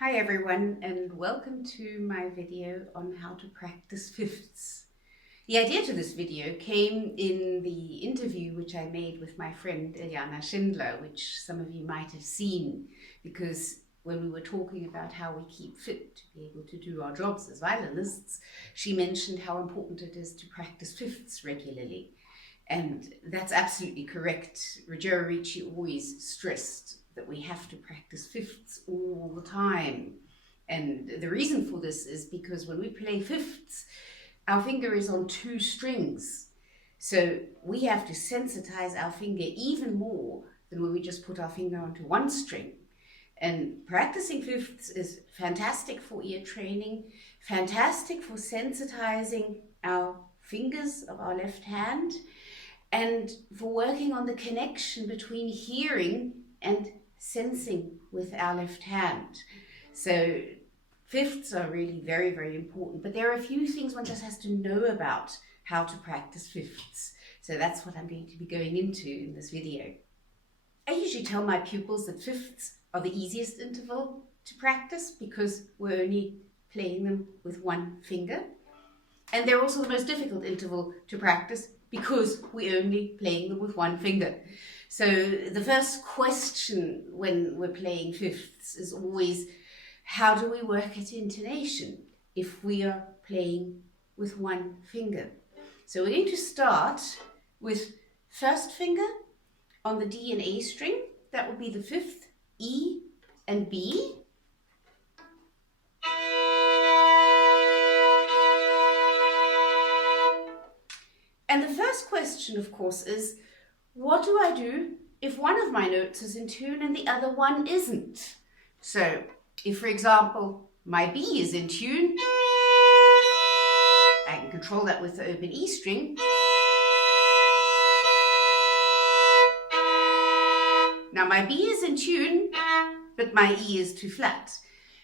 Hi everyone, and welcome to my video on how to practice fifths. The idea to this video came in the interview which I made with my friend Iljana Schindler, which some of you might have seen, because when we were talking about how we keep fit to be able to do our jobs as violinists, she mentioned how important it is to practice fifths regularly. And that's absolutely correct. Ruggiero Ricci always stressed that we have to practice fifths all the time. And the reason for this is because when we play fifths, our finger is on two strings. So we have to sensitize our finger even more than when we just put our finger onto one string. And practicing fifths is fantastic for ear training, fantastic for sensitizing our fingers of our left hand, and for working on the connection between hearing and sensing with our left hand. So fifths are really very, very important, but there are a few things one just has to know about how to practice fifths. So that's what I'm going to be going into in this video. I usually tell my pupils that fifths are the easiest interval to practice because we're only playing them with one finger. And they're also the most difficult interval to practice because we're only playing them with one finger. So the first question when we're playing fifths is always, how do we work at intonation if we are playing with one finger? So we're going to start with first finger on the D and A string. That will be the fifth, E and B. And the first question, of course, is what do I do if one of my notes is in tune and the other one isn't? So if, for example, my B is in tune, I can control that with the open E string. Now my B is in tune, but my E is too flat.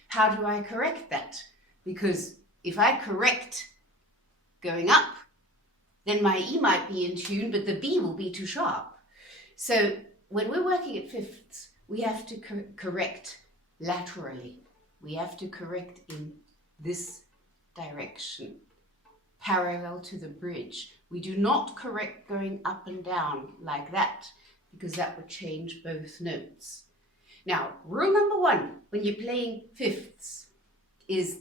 How do I correct that? Because if I correct going up, then my E might be in tune, but the B will be too sharp. So when we're working at fifths, we have to correct laterally. We have to correct in this direction, parallel to the bridge. We do not correct going up and down like that, because that would change both notes. Now, rule number one, when you're playing fifths, is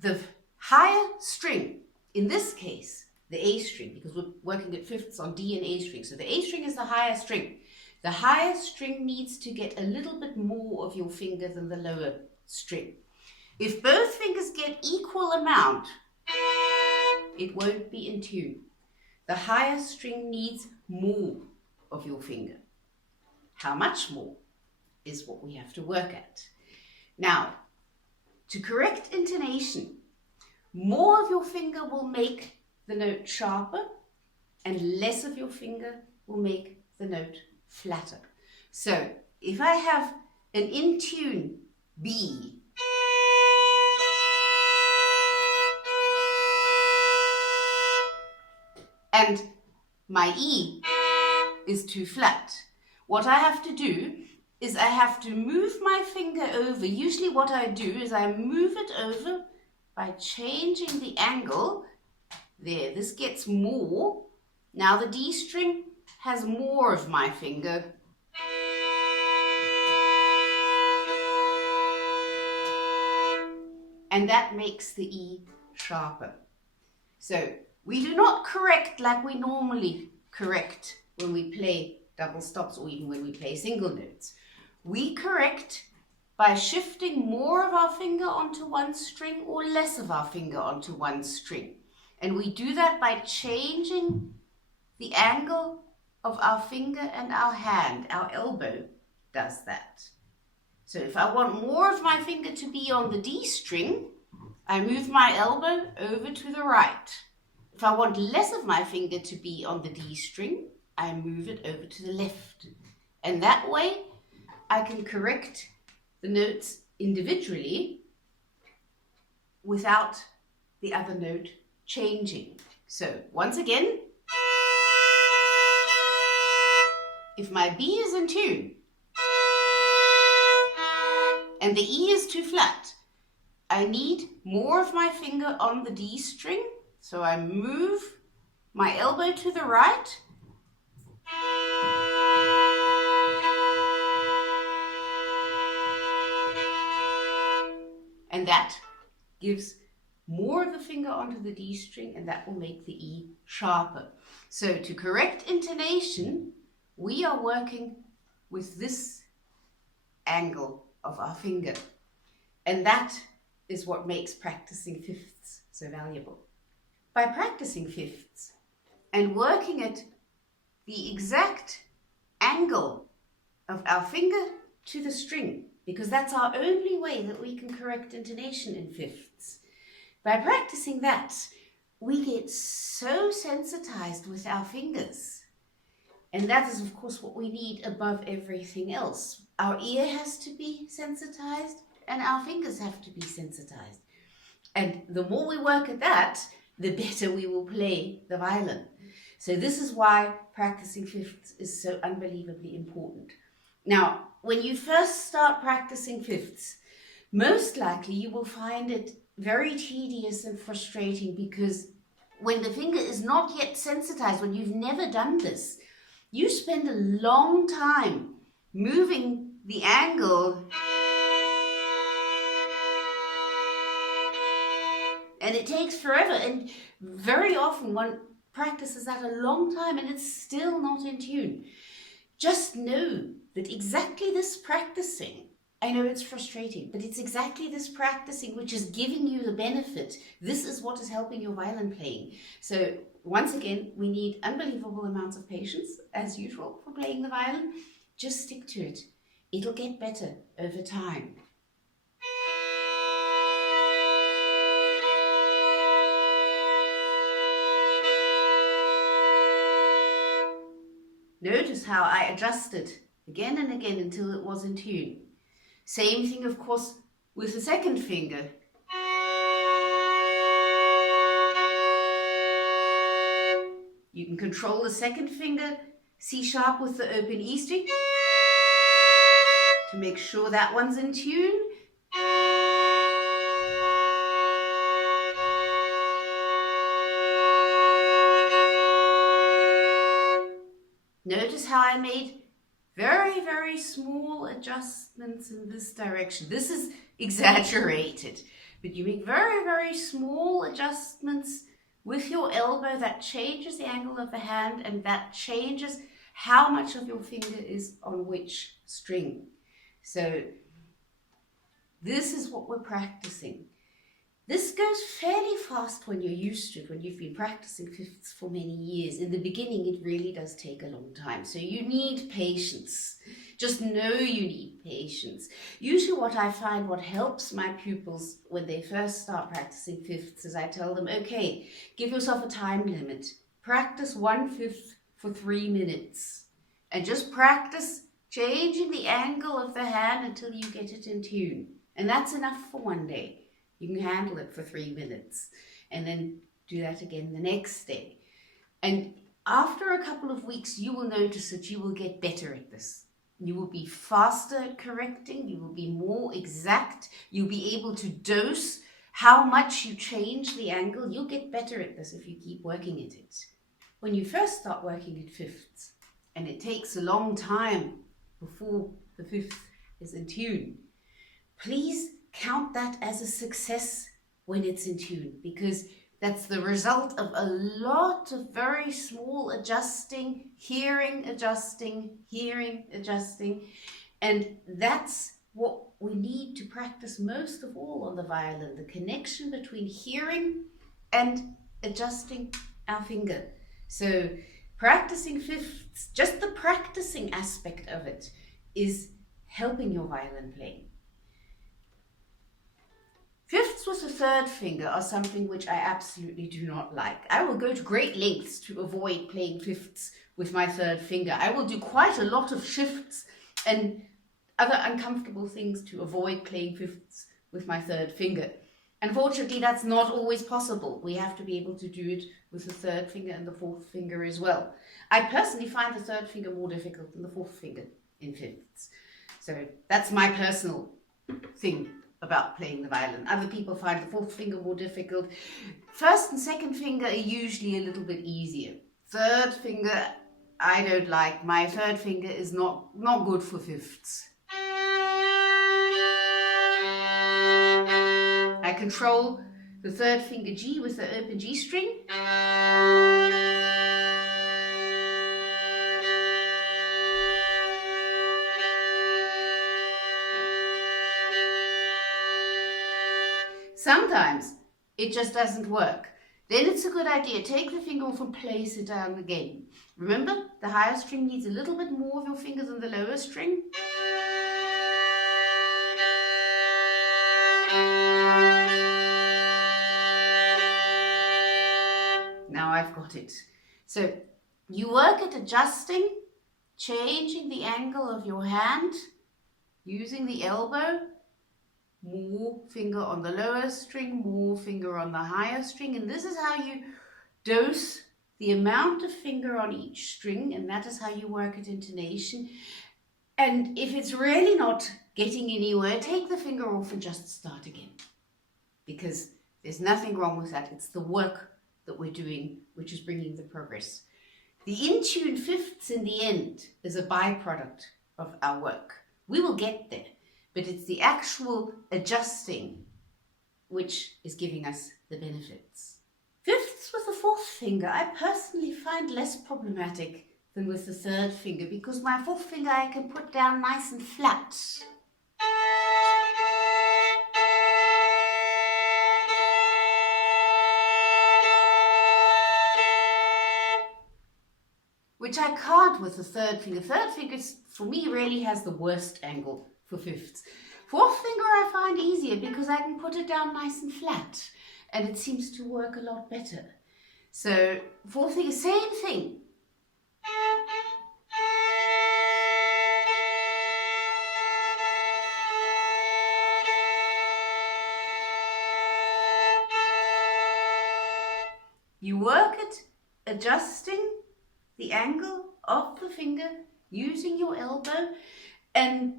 the higher string. In this case, the A string, because we're working at fifths on D and A string. So the A string is the higher string. The higher string needs to get a little bit more of your finger than the lower string. If both fingers get equal amount, it won't be in tune. The higher string needs more of your finger. How much more is what we have to work at. Now, to correct intonation, more of your finger will make the note sharper and less of your finger will make the note flatter. So if I have an in tune B, and my E is too flat, what I have to do is I have to move my finger over. Usually what I do is I move it over by changing the angle. There, this gets more. Now the D string has more of my finger. And that makes the E sharper. So we do not correct like we normally correct when we play double stops or even when we play single notes. We correct by shifting more of our finger onto one string or less of our finger onto one string. And we do that by changing the angle of our finger and our hand. Our elbow does that. So if I want more of my finger to be on the D string, I move my elbow over to the right. If I want less of my finger to be on the D string, I move it over to the left. And that way I can correct the notes individually without the other note changing. So once again, if my B is in tune, and the E is too flat. I need more of my finger on the D string, so I move my elbow to the right. And that gives more of the finger onto the D string, and that will make the E sharper. So to correct intonation, we are working with this angle of our finger. And that is what makes practicing fifths so valuable. By practicing fifths and working at the exact angle of our finger to the string, because that's our only way that we can correct intonation in fifths. By practicing that, we get so sensitized with our fingers. And that is, of course, what we need above everything else. Our ear has to be sensitized and our fingers have to be sensitized. And the more we work at that, the better we will play the violin. So this is why practicing fifths is so unbelievably important. Now, when you first start practicing fifths, most likely you will find it very tedious and frustrating, because when the finger is not yet sensitized, when you've never done this, you spend a long time moving the angle, and it takes forever, and very often one practices that a long time and it's still not in tune. Just know that exactly this practicing, I know it's frustrating, but it's exactly this practicing which is giving you the benefit. This is what is helping your violin playing. So once again, we need unbelievable amounts of patience, as usual, for playing the violin. Just stick to it. It'll get better over time. Notice how I adjusted again and again until it was in tune. Same thing, of course, with the second finger. You can control the second finger, C sharp with the open E string, to make sure that one's in tune. Notice how I made very, very small adjustments in this direction. This is exaggerated, but you make very, very small adjustments with your elbow that changes the angle of the hand, and that changes how much of your finger is on which string. So this is what we're practicing. This goes fairly fast when you're used to it, when you've been practicing fifths for many years. In the beginning, it really does take a long time. So you need patience. Just know you need patience. Usually what I find, what helps my pupils when they first start practicing fifths, is I tell them, okay, give yourself a time limit. Practice 1/5 for 3 minutes. And just practice changing the angle of the hand until you get it in tune. And that's enough for one day. You can handle it for 3 minutes and then do that again the next day. And after a couple of weeks, you will notice that you will get better at this. You will be faster at correcting, you will be more exact, you'll be able to dose how much you change the angle. You'll get better at this if you keep working at it. When you first start working at fifths, and it takes a long time before the fifth is in tune, please count that as a success when it's in tune, because that's the result of a lot of very small adjusting, hearing adjusting, and that's what we need to practice most of all on the violin, the connection between hearing and adjusting our finger. So practicing fifths, just the practicing aspect of it, is helping your violin playing. Fifths with the third finger are something which I absolutely do not like. I will go to great lengths to avoid playing fifths with my third finger. I will do quite a lot of shifts and other uncomfortable things to avoid playing fifths with my third finger. Unfortunately, that's not always possible. We have to be able to do it with the third finger and the fourth finger as well. I personally find the third finger more difficult than the fourth finger in fifths. So that's my personal thing about playing the violin. Other people find the fourth finger more difficult. First and second finger are usually a little bit easier. Third finger, I don't like. My third finger is not good for fifths. I control the third finger G with the open G string. Sometimes it just doesn't work. Then it's a good idea, take the finger off and place it down again. Remember, the higher string needs a little bit more of your finger than the lower string. Now I've got it. So you work at adjusting, changing the angle of your hand, using the elbow, more finger on the lower string, more finger on the higher string, and this is how you dose the amount of finger on each string, and that is how you work at intonation. And if it's really not getting anywhere, take the finger off and just start again, because there's nothing wrong with that. It's the work that we're doing which is bringing the progress. The in-tune fifths in the end is a byproduct of our work. We will get there, but it's the actual adjusting which is giving us the benefits. Fifths with the fourth finger, I personally find less problematic than with the third finger, because my fourth finger I can put down nice and flat. Which I can't with the third finger. Third finger, for me, really has the worst angle for fifths. Fourth finger I find easier because I can put it down nice and flat, and it seems to work a lot better. So fourth finger, same thing. You work at adjusting the angle of the finger using your elbow, and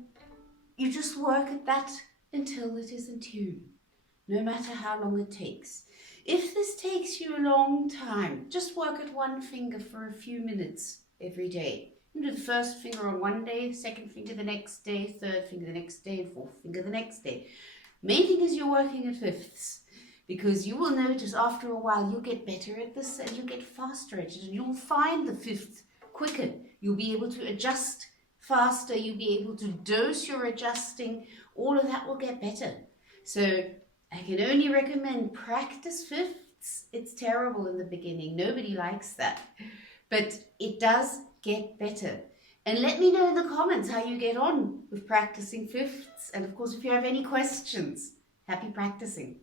you just work at that until it is in tune, no matter how long it takes. If this takes you a long time, just work at one finger for a few minutes every day. You do the first finger on one day, second finger the next day, third finger the next day, and fourth finger the next day. Main thing is you're working at fifths, because you will notice after a while you'll get better at this and you'll get faster at it, and you'll find the fifth quicker. You'll be able to adjust faster, you'll be able to dose your adjusting, all of that will get better. So I can only recommend practice fifths. It's terrible in the beginning, nobody likes that, but it does get better. And let me know in the comments how you get on with practicing fifths, and of course if you have any questions, happy practicing.